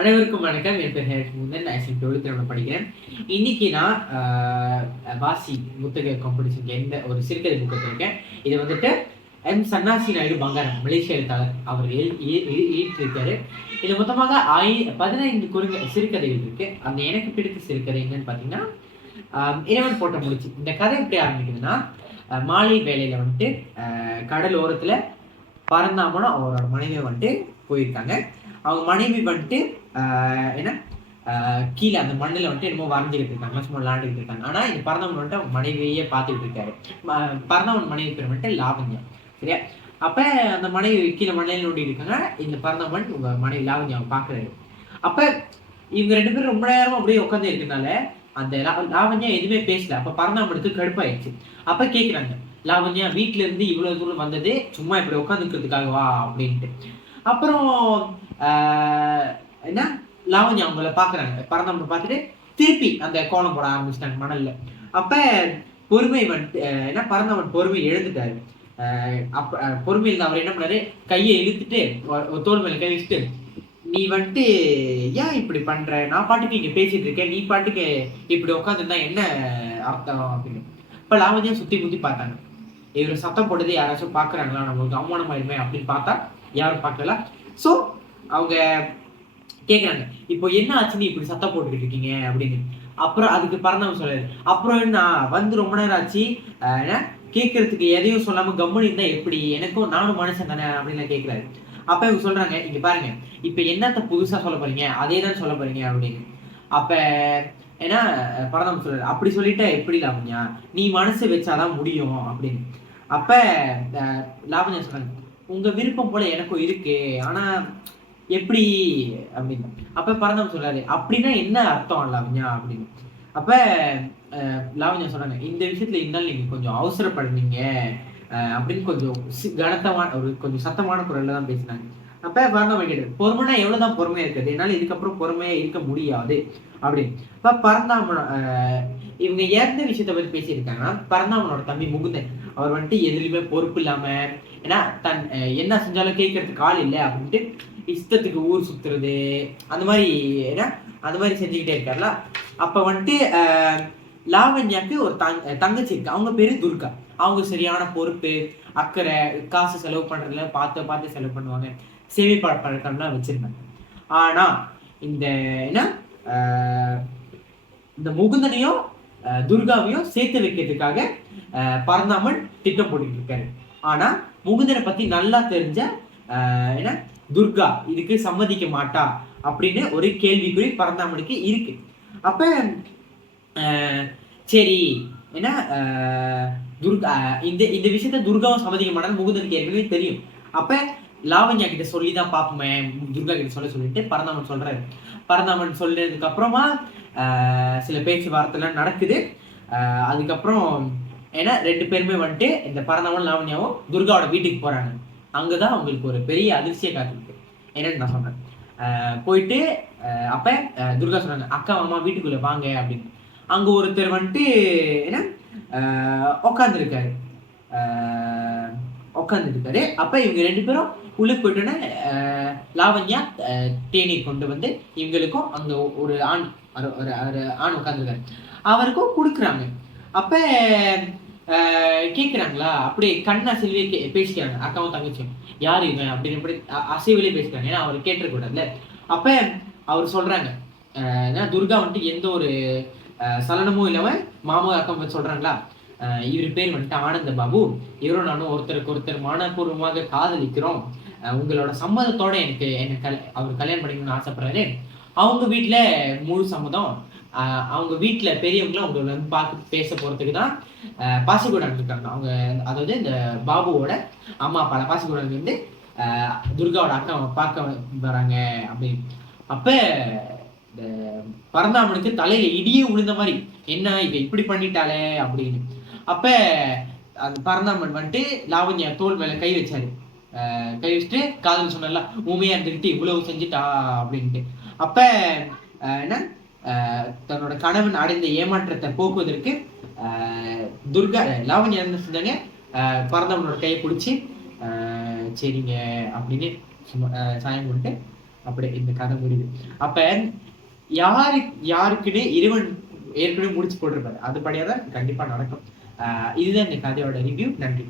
அனைவருக்கும் வணக்கம். என் பேர் ஹேரட் முந்தன். நான் டுவெல்த் படிக்கிறேன். இன்னைக்கு நான் வாசி புத்தக காம்படிஷனுக்கு எந்த ஒரு சிறுகதை புக் எடுத்திருக்கேன். இது வந்துட்டு சன்னாசி நாயுடு பங்காரம் மலேசிய எழுத்தாளர் அவர் எழுதியிருக்காரு. இது மொத்தமாக 15 சிறுகதைகள் இருக்கு. அந்த எனக்கு பிடித்த சிறுகதை என்னன்னு பார்த்தீங்கன்னா இறைவன் போட்ட முடிச்சு. இந்த கதை எப்படி ஆரம்பிக்குதுன்னா, மாலை வேலையில வந்துட்டு கடலோரத்துல பரந்தாமனும் அவரோட மனைவியை வந்துட்டு போயிருக்காங்க. அவங்க மனைவி வந்துட்டு என்ன கீழே அந்த மண்ணில் வந்துட்டு என்னமோ வரைஞ்சிக்கிட்டு இருக்காங்க, சும்மா விளாண்டுக்கிட்டு இருக்காங்க. ஆனால் இந்த பரந்தவன் வந்துட்டு அவங்க மனைவியே பார்த்துக்கிட்டு இருக்காரு. பரந்தவன் மனைவி பேர் வந்துட்டு லாவண்யா. சரியா? அப்போ அந்த மனைவி கீழே மண்ணில் நோண்டி இருக்காங்க. இந்த பரந்தவன் உங்க மனைவி லாவண்யாவை பார்க்குறாரு. அப்போ இவங்க 2 பேரும் ரொம்ப நேரமா அப்படியே உட்காந்து இருக்கனால அந்த லாவண்யா எதுவுமே பேசல. அப்போ பரந்தாமனுக்கு கடுப்பாயிடுச்சு. அப்போ கேட்குறாங்க, லாவண்யா வீட்டுல இருந்து இவ்வளவு தூரம் வந்தது சும்மா இப்படி உட்காந்துக்கிறதுக்காகவா அப்படின்ட்டு. அப்புறம் என்ன லாவண்யா அவங்கள பாக்குறாங்க. பரந்தாமனை பார்த்துட்டு திருப்பி அந்த கோலம் போட ஆரம்பிச்சிட்டாங்க மணல்ல. அப்ப பொறுமை வந்துட்டு என்ன பரந்தாமன் பொறுமை எழுந்துட்டாரு. அப்ப பொறுமையில் அவர் என்ன பண்ணாரு, கையை இழுத்துட்டு தோல் மேல கை வச்சுட்டு, நீ வந்துட்டு ஏன் இப்படி பண்ற, நான் பாட்டுக்கு இங்க பேசிட்டு இருக்கேன், நீ பாட்டுக்கு இப்படி உட்காந்துருந்தா என்ன அர்த்தம் அப்படின்னு. இப்ப லாவண்யா சுத்தி முத்தி பார்த்தாங்க. இவர் சத்தம் போட்டது யாராச்சும் பாக்குறாங்களா, நம்மளுக்கு அவமானம் ஆயிடுமே அப்படின்னு பார்த்தா யாரும் பார்க்கல. ஸோ அவங்க கேட்குறாங்க, இப்போ என்ன ஆச்சு நீ இப்படி சத்தம் போட்டுக்கிட்டு இருக்கீங்க அப்படின்னு. அப்புறம் அதுக்கு பறந்தவன் சொல்றாரு, அப்புறம் என்ன வந்து ரொம்ப நேரம் ஆச்சு, கேட்கறதுக்கு எதையும் சொல்லாம கம்முன்னு இருந்தா எப்படி, எனக்கும் நானும் மனுஷன் தானே அப்படின்னு கேட்கிறாரு. அப்ப இவங்க சொல்றாங்க, இங்க பாருங்க, இப்ப என்னத்த புதுசா சொல்ல போறீங்க, அதே தான் சொல்ல போறீங்க அப்படின்னு. அப்ப ஏன்னா பரதம் சொல்றாரு, அப்படி சொல்லிட்டா எப்படி லாவண்யா, நீ மனசு வச்சாதான் முடியும் அப்படின்னு. அப்ப லாவண்யா சொல்றாங்க, உங்க விருப்பம் போல எனக்கும் இருக்கு, ஆனா எப்படி அப்படின்னு. அப்ப பரந்தவன் சொல்றாரு, அப்படின்னா என்ன அர்த்தம் லாவண்யா அப்படின்னு. அப்ப லாவண்யா சொன்னாங்க, இந்த விஷயத்துல இருந்தாலும் நீங்க கொஞ்சம் அவசரப்படுறீங்க அப்படின்னு கொஞ்சம் கனத்தமான ஒரு கொஞ்சம் சத்தமான குரல்ல தான் பேசினாங்க. அப்ப பரந்தவன் கேட்டாரு, பொறுமைனா எவ்வளவுதான் பொறுமையா இருக்குது, என்னால இதுக்கப்புறம் பொறுமையா இருக்க முடியாது அப்படின்னு. இப்ப பரந்தாமன் இவங்க இறந்த விஷயத்த பத்தி பேசியிருக்காங்கன்னா, பரந்தாமனோட தம்பி முகுந்தன் அவர் வந்துட்டு எதுலையுமே பொறுப்பு இல்லாம, ஏன்னா தன் என்ன செஞ்சாலும் கேட்கறதுக்கு ஆள் இல்லை அப்படின்ட்டு இஷ்டத்துக்கு ஊர் சுத்துறது அந்த மாதிரி ஏன்னா அந்த மாதிரி செஞ்சுக்கிட்டே இருக்காருல. அப்ப வந்துட்டு லாவண்யாக்கு ஒரு தங்கச்சி இருக்கு. அவங்க பேரு துர்கா. அவங்க சரியான பொறுப்பு, அக்கறை, காசு செலவு பண்றதுல பார்த்து பார்த்து செலவு பண்ணுவாங்க, சேமிப்பா பழக்கம்லாம் வச்சிருந்தாங்க. ஆனா இந்த என்ன இந்த முகுந்தனையும் துர்காவையும் சேர்த்து வைக்கிறதுக்காக பரந்தாமன் திட்டம் போட்டுட்டு இருக்காரு. ஆனா முகுந்தனை பத்தி நல்லா தெரிஞ்ச என்ன துர்கா இதுக்கு சம்மதிக்க மாட்டா அப்படின்னு ஒரு கேள்விக்குறி பரந்தாமனுக்கு இருக்கு. அப்ப சரி ஏன்னா துர்கா இந்த இந்த விஷயத்த துர்காவும் சம்மதிக்க மாட்டான்னு முகுந்தனுக்கு ஏற்கனவே தெரியும். அப்ப லாவண்யா கிட்ட சொல்லிதான் பாப்போமே, துர்கா கிட்ட சொல்லிட்டு பரந்தாமன் சொல்றாரு. பரந்தாமன் சொல்றதுக்கு அப்புறமா சில பேச்சுவார்த்தைலாம் நடக்குது. அதுக்கப்புறம் ஏன்னா 2 பேருமே வந்துட்டு இந்த பரந்தாமன் லாவண்யாவும் துர்காவோட வீட்டுக்கு போறாங்க. அங்கதான் அவங்களுக்கு ஒரு பெரிய அதிர்ச்சியை காத்திருக்கு. என்னன்னு நான் சொன்னேன். போயிட்டு அப்ப துர்கா சொன்னாங்க, அக்கா அம்மா வீட்டுக்குள்ள வாங்க அப்படின்னு. அங்க ஒருத்தர் வந்துட்டு என்ன உட்காந்துருக்காரு. அப்ப இவங்க 2 பேரும் உள்ள போயிட்டோன்னே லாவண்யா தேநீர் கொண்டு வந்து இவங்களுக்கும் அங்க ஒரு ஆண் உட்காந்துருக்காரு, அவருக்கும் கொடுக்குறாங்க. அப்ப கேட்குறாங்களா, அப்படியே கண்ணா செல்வியே பேசிக்கிறாங்க, அக்காவும் தங்கச்சியும் யாரு இவன் அப்படின்னு இப்படி அசைவிலே பேசுறாங்க, ஏன்னா அவர் கேட்டுக்கூடாதுல. அப்ப அவர் சொல்றாங்க, துர்கா வந்துட்டு எந்த ஒரு சலனமும் இல்லாம மாமா அக்கா சொல்றாங்களா, இவர் பேர் வந்துட்டு ஆனந்த பாபு, இவரும் நானும் ஒருத்தருக்கு ஒருத்தர் மனப்பூர்வமாக காதலிக்கிறோம், உங்களோட சம்மதத்தோட எனக்கு அவர் கல்யாணம் பண்ணிக்கணும்னு ஆசைப்படுறாரு, அவங்க வீட்டுல முழு சம்மதம், அவங்க வீட்டுல பெரியவங்களும் அவங்களை வந்து பார்த்து பேச போறதுக்கு தான் பாசிகுடான் இருக்காங்க. அவங்க அதாவது இந்த பாபுவோட அம்மா அப்பா பாசிகுடான் வந்து துர்காவோட அக்கா பார்க்க வராங்க அப்படின்னு. அப்ப இந்த பரந்தாமனுக்கு தலையில இடியே விழுந்த மாதிரி, என்ன இவ இப்படி பண்ணிட்டாளே அப்படின்னு. அப்ப அந்த பரந்தாமன் வந்துட்டு லாவண்யா தோல் மேல கை வச்சாரு. கை வச்சுட்டு காதல் சொன்னல, உண்மையா இருந்துக்கிட்டு இவ்வளவு செஞ்சுட்டா அப்படின்ட்டு. அப்ப என்ன தன்னோட கணவன் அடைந்த ஏமாற்றத்தை போக்குவதற்கு துர்கா லாவண்யா என்ன செஞ்சாங்க, பரந்தாமனோட கையை பிடிச்சி சரிங்க அப்படின்னு சாயம் பண்ணிட்டு அப்படி இந்த கதை முடியுது. அப்ப யாருக்குன்னு இறைவன் ஏற்கனவே முடிச்சு போட்டிருப்பாரு, அதுபடியாதான் கண்டிப்பா நடக்கும். இதுதான் இந்த கதையோட ரிவ்யூ. நன்றி.